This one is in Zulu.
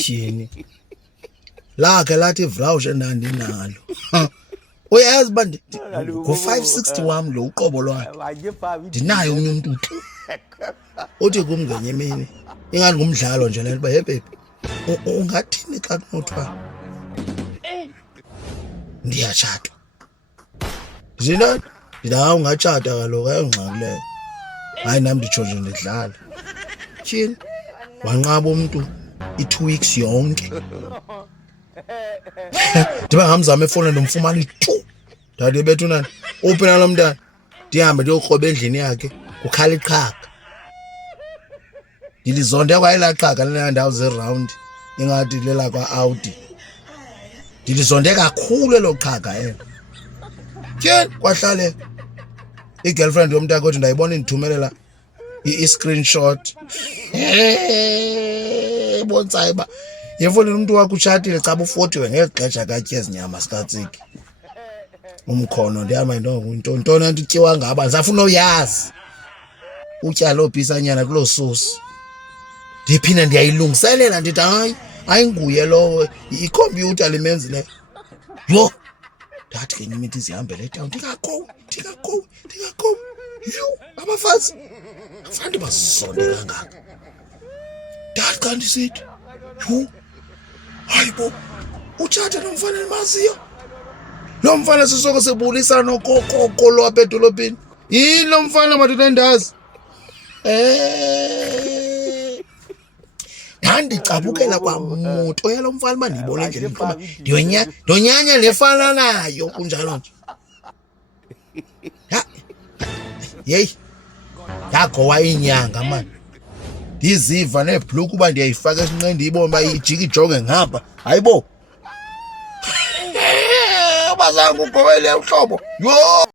tyhini lakhe lathi ivrawushe ndandinalo uyayazi uba ngo-560 wam lo uqobo lwakhe ndinayo omnye umntu uthi kum ngenye imini ingathi ngumdlalo nje le nto uba yebhebi ungathini xa kunothiwa ndiyatshata ndithintoni ndidawu ungatshata kaloku ayongxaki leyo hayi nam nditsho nje ndidlala tyhini wanqaba umntu i-2 weeks yonke ndiba ngamzama efowunini ndomfumana i-2 ndade bethunani uphi nalo mntana ndihambe ndiyokroba endlini yakhe kukhala iqhaga ndilizonde kwayelaa qhaga lena ndawo zerawundi ingathi lela kwa-audi ndilizonde kakhulu elo qhaga elo tyheni kwahlale i-girlfriend yomntakwethu ndayibona indithumelela i-screenshot ebonsayo uba yefowunini umntu wakho utshatile caba ufotiwe ngeli xesha katyezinyama sikatsiki umkhono ndihamba ntoni anto utyiwa ngaba ndisafuna uyazi utya loo pisanyana kuloo sosi ndiphinda ndiyayilungiselela ndithi ayinguye lowo ikhompyutha limenzileyo yho ndathi ke imithi zihambele etown ndingakowi yho abafazi akufanele bazisonde kangaka ndathi xa ndisithi yho hayi bo utshata nomfana endimaziyo lo mfana sisoko sebulisa nokokoko lwapha edolophini yini lo mfana madoda endazi ndandicabukela kwamoto yalo mfana uba ndiyibona endlela ndiqoba ndiyonyanya lefana nayo kunjalo nje yeyi yagowa iinyanga mani ndiziva nebhluku uba ndiyayifaka esinqeni ndiyibona uba ijika ijonge ngapha hayibo bazange ugobele uhlobo yho.